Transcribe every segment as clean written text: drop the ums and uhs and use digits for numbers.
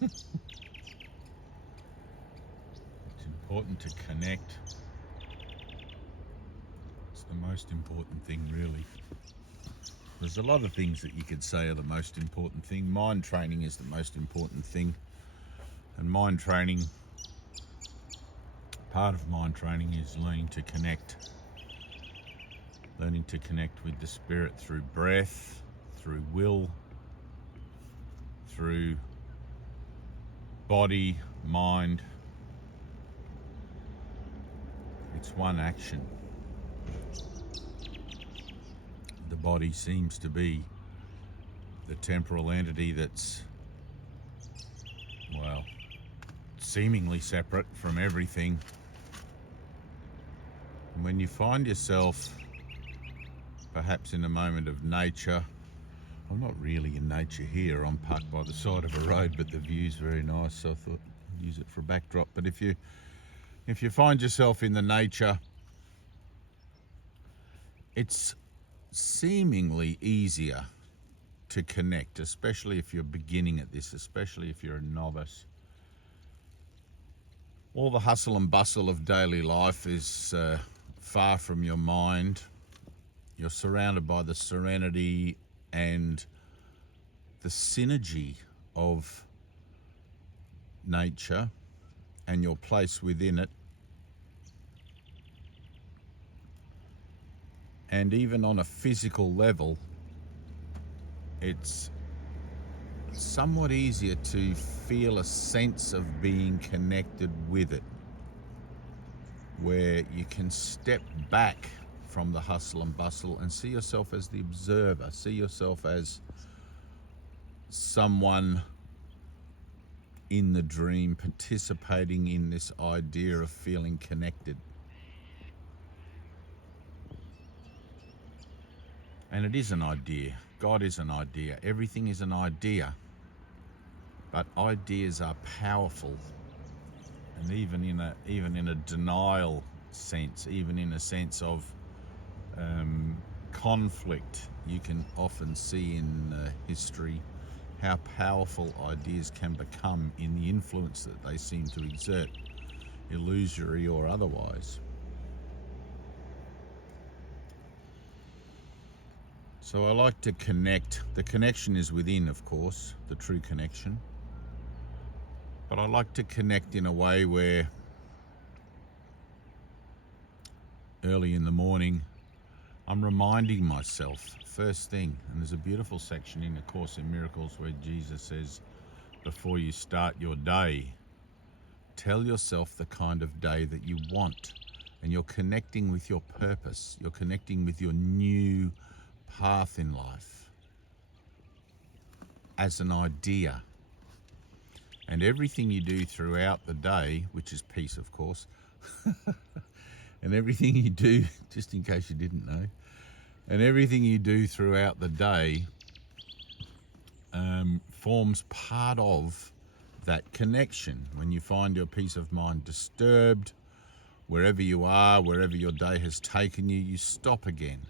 It's important to connect. It's the most important thing, really. There's a lot of things that you could say are the most important thing. Mind training is the most important thing. And mind training, part of mind training is learning to connect. Learning to connect with the spirit through breath, through will, through body, mind. It's one action. The body seems to be the temporal entity that's, well, seemingly separate from everything. And when you find yourself perhaps in a moment of nature, I'm not really in nature here, I'm parked by the side of a road, but the view's very nice, so I thought I'd use it for a backdrop. But if you find yourself in the nature, it's seemingly easier to connect, especially if you're beginning at this, especially if you're a novice. All the hustle and bustle of daily life is far from your mind. You're surrounded by the serenity and the synergy of nature and your place within it. And even on a physical level, it's somewhat easier to feel a sense of being connected with it, where you can step back from the hustle and bustle and see yourself as the observer, see yourself as someone in the dream participating in this idea of feeling connected. And it is an idea. God is an idea. Everything is an idea. But ideas are powerful. And even in a denial sense, even in a sense of conflict, you can often see in history how powerful ideas can become in the influence that they seem to exert, illusory or otherwise. So I like to connect. The connection is within, of course, the true connection. But I like to connect in a way where early in the morning, I'm reminding myself, first thing, and there's a beautiful section in the Course in Miracles where Jesus says, before you start your day, tell yourself the kind of day that you want. And you're connecting with your purpose. You're connecting with your new path in life as an idea. And everything you do throughout the day, which is peace, of course, and everything you do, just in case you didn't know, and everything you do throughout the day forms part of that connection. When you find your peace of mind disturbed, wherever you are, wherever your day has taken you, you stop again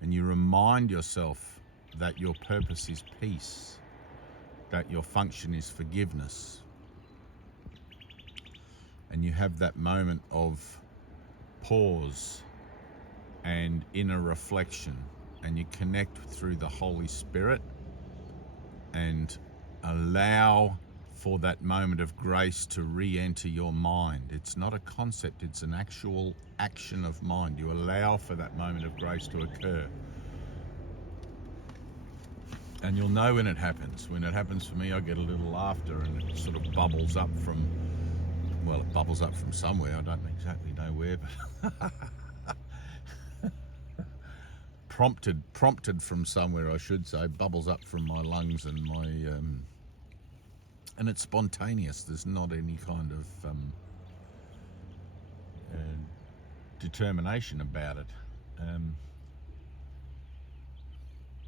and you remind yourself that your purpose is peace, that your function is forgiveness. And you have that moment of pause and inner reflection, and you connect through the Holy Spirit and allow for that moment of grace to re-enter your mind. It's not a concept, it's an actual action of mind. You allow for that moment of grace to occur. And you'll know when it happens. When it happens for me, I get a little laughter and it sort of bubbles up from, well, it bubbles up from somewhere. I don't exactly know where, but prompted from somewhere, I should say, bubbles up from my lungs and my, and it's spontaneous. There's not any kind of determination about it.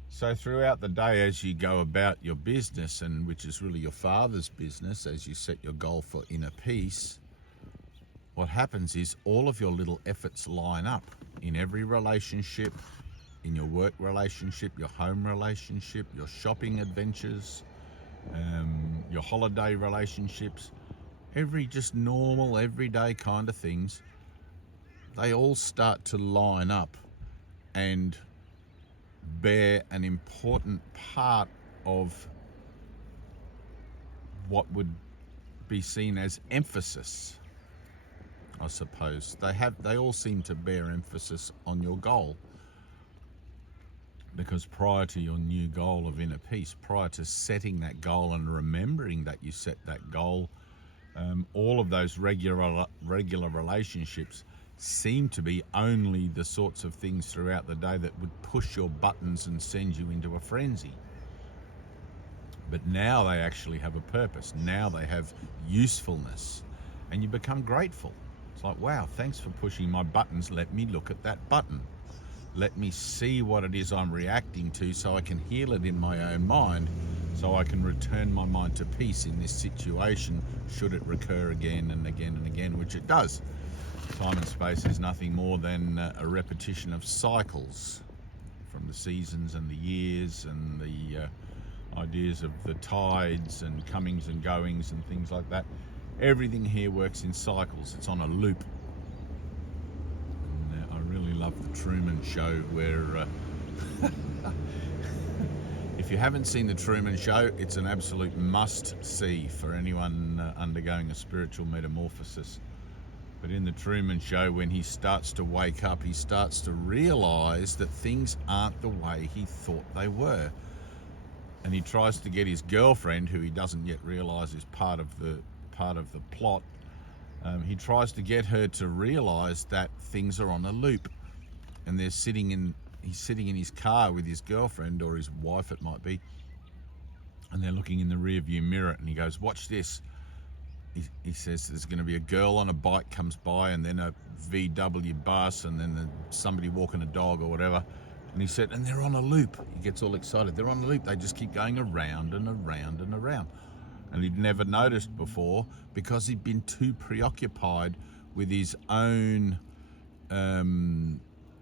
So throughout the day, as you go about your business, and which is really your Father's business, as you set your goal for inner peace, what happens is all of your little efforts line up in every relationship, in your work relationship, your home relationship, your shopping adventures, your holiday relationships, every just normal, everyday kind of things, they all start to line up and bear an important part of what would be seen as emphasis, I suppose. They all seem to bear emphasis on your goal. Because prior to your new goal of inner peace, prior to setting that goal and remembering that you set that goal, all of those regular relationships seem to be only the sorts of things throughout the day that would push your buttons and send you into a frenzy. But now they actually have a purpose. Now they have usefulness, and you become grateful. It's like, wow, thanks for pushing my buttons. Let me look at that button. Let me see what it is I'm reacting to so I can heal it in my own mind, so I can return my mind to peace in this situation should it recur again and again and again, which it does. Time and space is nothing more than a repetition of cycles from the seasons and the years and the ideas of the tides and comings and goings and things like that. Everything here works in cycles. It's on a loop. I really love the Truman Show, where if you haven't seen the Truman Show, it's an absolute must-see for anyone undergoing a spiritual metamorphosis. But in the Truman Show, when he starts to wake up, he starts to realize that things aren't the way he thought they were. And he tries to get his girlfriend, who he doesn't yet realize is part of the plot, he tries to get her to realize that things are on a loop, and he's sitting in his car with his girlfriend, or his wife it might be, and they're looking in the rear view mirror, and he goes, watch this. He says there's going to be a girl on a bike comes by, and then a VW bus, and then somebody walking a dog or whatever. And he said, and they're on a loop. He gets all excited. They're on a loop. They just keep going around and around and around. And he'd never noticed before, because he'd been too preoccupied with his own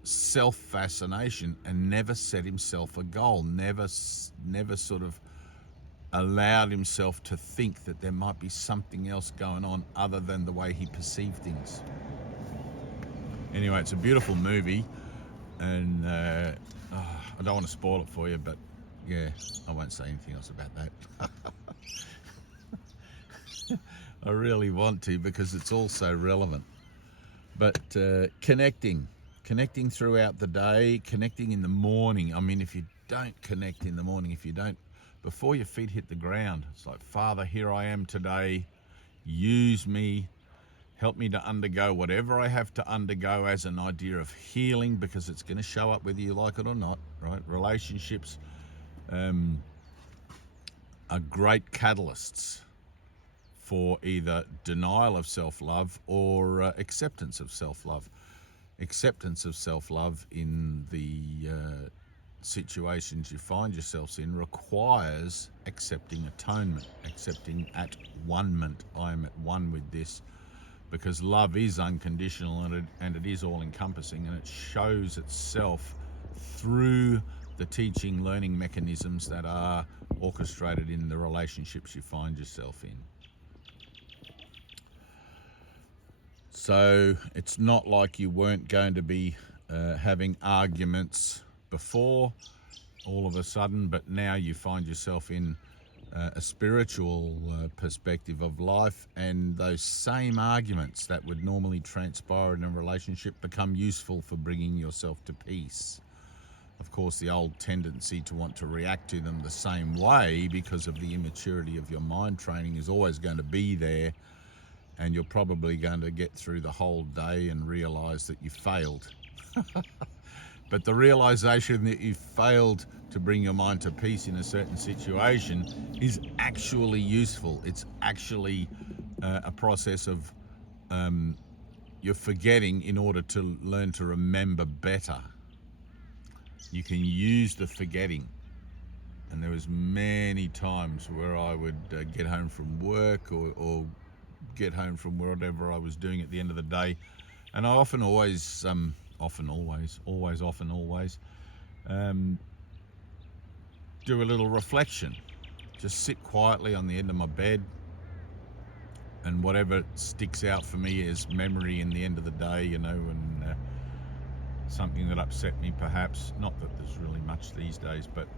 self-fascination, and never set himself a goal, never sort of allowed himself to think that there might be something else going on other than the way he perceived things. Anyway, it's a beautiful movie, and I don't want to spoil it for you, but yeah, I won't say anything else about that. I really want to, because it's all so relevant. But connecting throughout the day, connecting in the morning. I mean, if you don't connect in the morning, if you don't, before your feet hit the ground, it's like, Father, here I am today. Use me. Help me to undergo whatever I have to undergo as an idea of healing, because it's going to show up whether you like it or not, right? Relationships are great catalysts for either denial of self-love or acceptance of self-love. Acceptance of self-love in the situations you find yourselves in requires accepting atonement, accepting at one-ment. I am at one with this, because love is unconditional, and it is all-encompassing, and it shows itself through the teaching, learning mechanisms that are orchestrated in the relationships you find yourself in. So it's not like you weren't going to be having arguments before all of a sudden, but now you find yourself in a spiritual perspective of life, and those same arguments that would normally transpire in a relationship become useful for bringing yourself to peace. Of course, the old tendency to want to react to them the same way because of the immaturity of your mind training is always going to be there, and you're probably going to get through the whole day and realize that you failed. But the realization that you failed to bring your mind to peace in a certain situation is actually useful. It's actually a process of you're forgetting in order to learn to remember better. You can use the forgetting. And there was many times where I would get home from work or get home from whatever I was doing at the end of the day, and I often always do a little reflection. Just sit quietly on the end of my bed, and whatever sticks out for me is memory in the end of the day, and something that upset me perhaps. Not that there's really much these days, but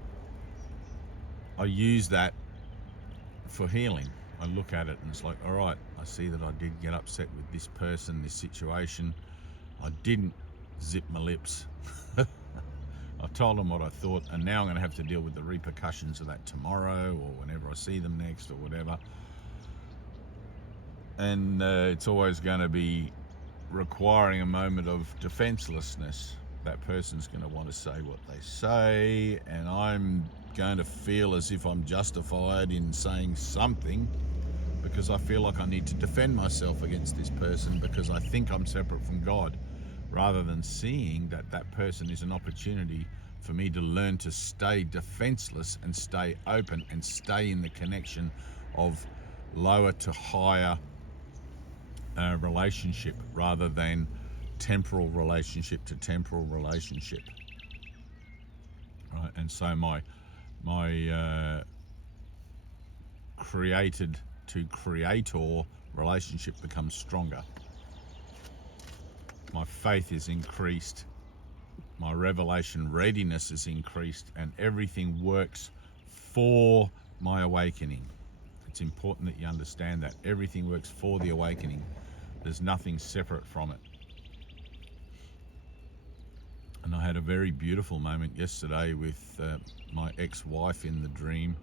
I use that for healing. I look at it and it's like, all right, I see that I did get upset with this person, this situation. I didn't zip my lips. I told them what I thought, and now I'm going to have to deal with the repercussions of that tomorrow or whenever I see them next or whatever. And it's always going to be requiring a moment of defenselessness. That person's going to want to say what they say, and I'm going to feel as if I'm justified in saying something because I feel like I need to defend myself against this person because I think I'm separate from God, rather than seeing that that person is an opportunity for me to learn to stay defenseless and stay open and stay in the connection of lower to higher relationship rather than temporal relationship to temporal relationship. Right? And so my created to creator relationship becomes stronger. My faith is increased, my revelation readiness is increased, and everything works for my awakening. It's important that you understand that. Everything works for the awakening. There's nothing separate from it. And I had a very beautiful moment yesterday with my ex-wife in the dream,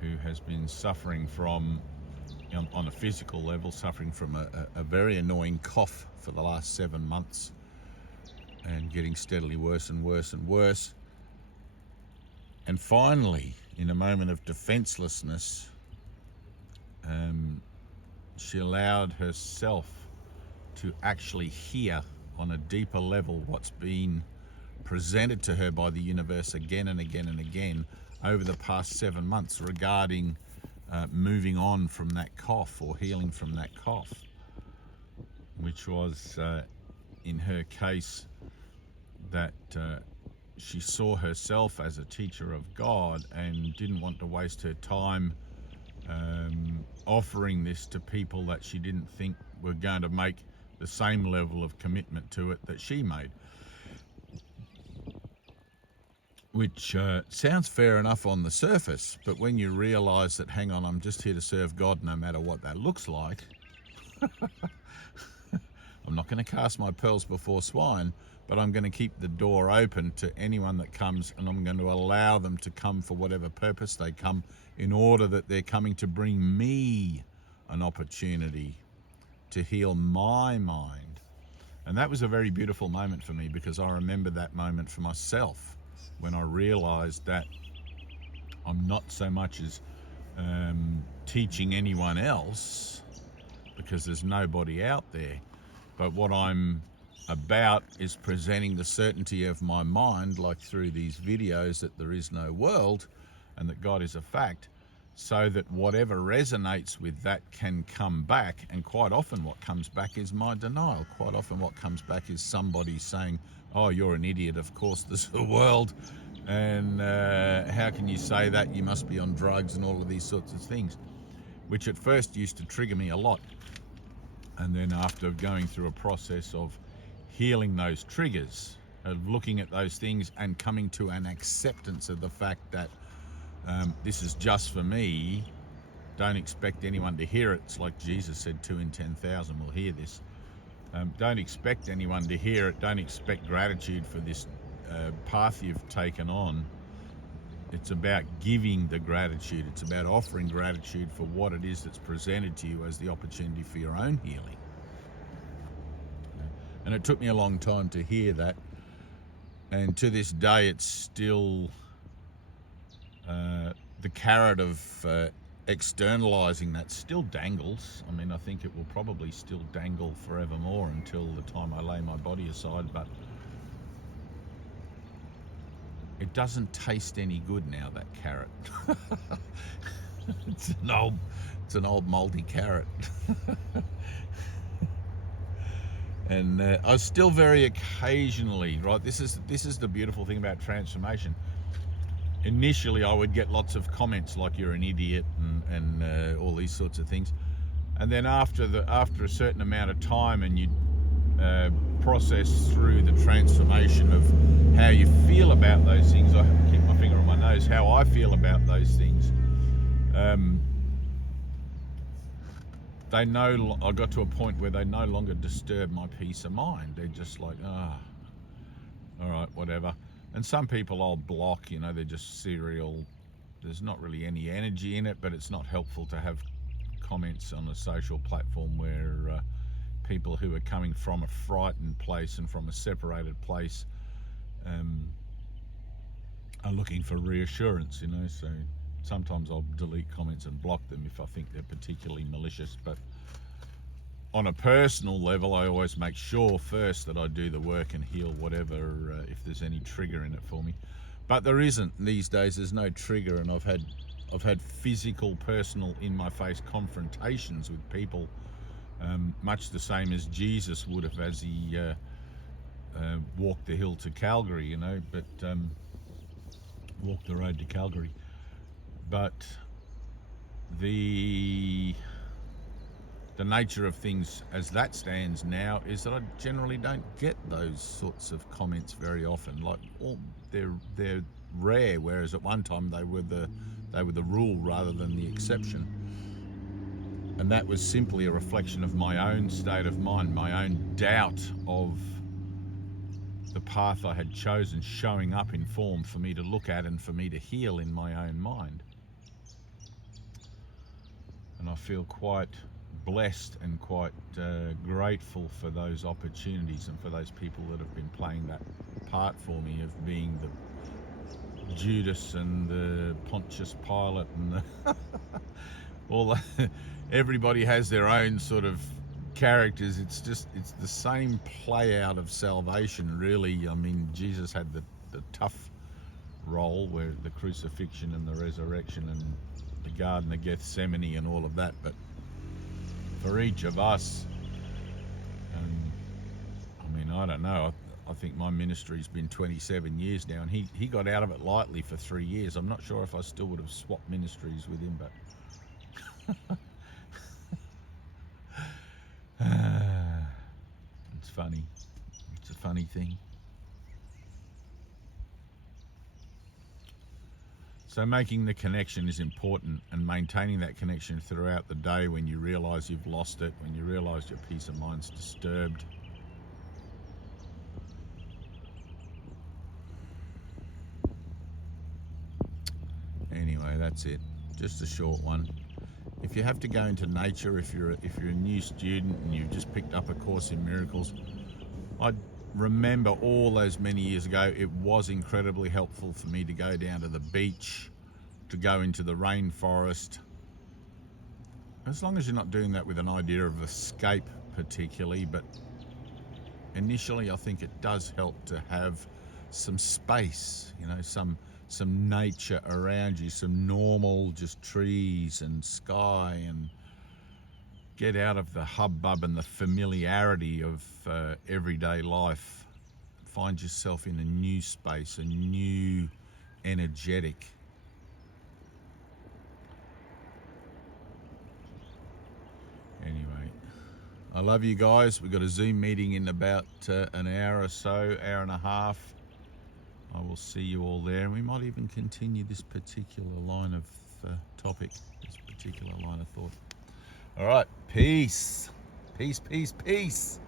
who has been suffering from, on a physical level, suffering from a very annoying cough for the last 7 months and getting steadily worse and worse and worse. And finally, in a moment of defenselessness, she allowed herself to actually hear on a deeper level what's been presented to her by the universe again and again and again over the past 7 months regarding moving on from that cough or healing from that cough, which was in her case that she saw herself as a teacher of God and didn't want to waste her time offering this to people that she didn't think were going to make the same level of commitment to it that she made. Which sounds fair enough on the surface, but when you realize that, hang on, I'm just here to serve God no matter what that looks like. I'm not going to cast my pearls before swine, but I'm going to keep the door open to anyone that comes, and I'm going to allow them to come for whatever purpose they come, in order that they're coming to bring me an opportunity to heal my mind. And that was a very beautiful moment for me, because I remember that moment for myself when I realized that I'm not so much as teaching anyone else, because there's nobody out there, but what I'm about is presenting the certainty of my mind, like through these videos, that there is no world and that God is a fact, so that whatever resonates with that can come back. And quite often what comes back is my denial. Quite often what comes back is somebody saying, oh, you're an idiot, of course there's a world, and how can you say that, you must be on drugs, and all of these sorts of things, which at first used to trigger me a lot. And then after going through a process of healing those triggers, of looking at those things and coming to an acceptance of the fact that this is just for me, don't expect anyone to hear it. It's like Jesus said, 2 in 10,000 will hear this. Don't expect anyone to hear it. Don't expect gratitude for this path you've taken on. It's about giving the gratitude. It's about offering gratitude for what it is that's presented to you as the opportunity for your own healing. And it took me a long time to hear that. And to this day, it's still the carrot of externalizing that still dangles. I mean, I think it will probably still dangle forevermore until the time I lay my body aside, but it doesn't taste any good now, that carrot. It's an old moldy carrot. And I was still very occasionally, right? This is the beautiful thing about transformation. Initially, I would get lots of comments like "you're an idiot" and all these sorts of things. And then after a certain amount of time, and you process through the transformation of how you feel about those things. I keep my finger on my nose. How I feel about those things. I got to a point where they no longer disturb my peace of mind. They're just like, all right, whatever. And some people I'll block, they're just serial. There's not really any energy in it, but it's not helpful to have comments on a social platform where people who are coming from a frightened place and from a separated place are looking for reassurance, so sometimes I'll delete comments and block them if I think they're particularly malicious. But on a personal level, I always make sure first that I do the work and heal whatever, if there's any trigger in it for me. But there isn't these days. There's no trigger, and I've had physical, personal, in-my-face confrontations with people, much the same as Jesus would have as he walked the hill to Calgary, but walked the road to Calgary. But the nature of things as that stands now is that I generally don't get those sorts of comments very often. Like, they're rare, whereas at one time they were the rule rather than the exception. And that was simply a reflection of my own state of mind, my own doubt of the path I had chosen showing up in form for me to look at and for me to heal in my own mind. And I feel quite blessed and quite grateful for those opportunities and for those people that have been playing that part for me of being the Judas and the Pontius Pilate and everybody has their own sort of characters. It's the same play out of salvation, really. I mean, Jesus had the tough role, where the crucifixion and the resurrection and the Garden of Gethsemane and all of that, but for each of us, I don't know, I think my ministry's been 27 years now, and he got out of it lightly for 3 years. I'm not sure if I still would have swapped ministries with him, but it's funny. It's a funny thing. So making the connection is important, and maintaining that connection throughout the day when you realise you've lost it, when you realise your peace of mind's disturbed. Anyway, that's it. Just a short one. If you have to go into nature, if you're a new student and you've just picked up a course in miracles, I remember all those many years ago, it was incredibly helpful for me to go down to the beach, to go into the rainforest. As long as you're not doing that with an idea of escape particularly, but initially I think it does help to have some space, some nature around you, some normal just trees and sky, and get out of the hubbub and the familiarity of everyday life. Find yourself in a new space, a new energetic. Anyway, I love you guys. We've got a Zoom meeting in about an hour or so, hour and a half. I will see you all there, and we might even continue this particular line of topic, this particular line of thought. All right, peace. Peace, peace, peace.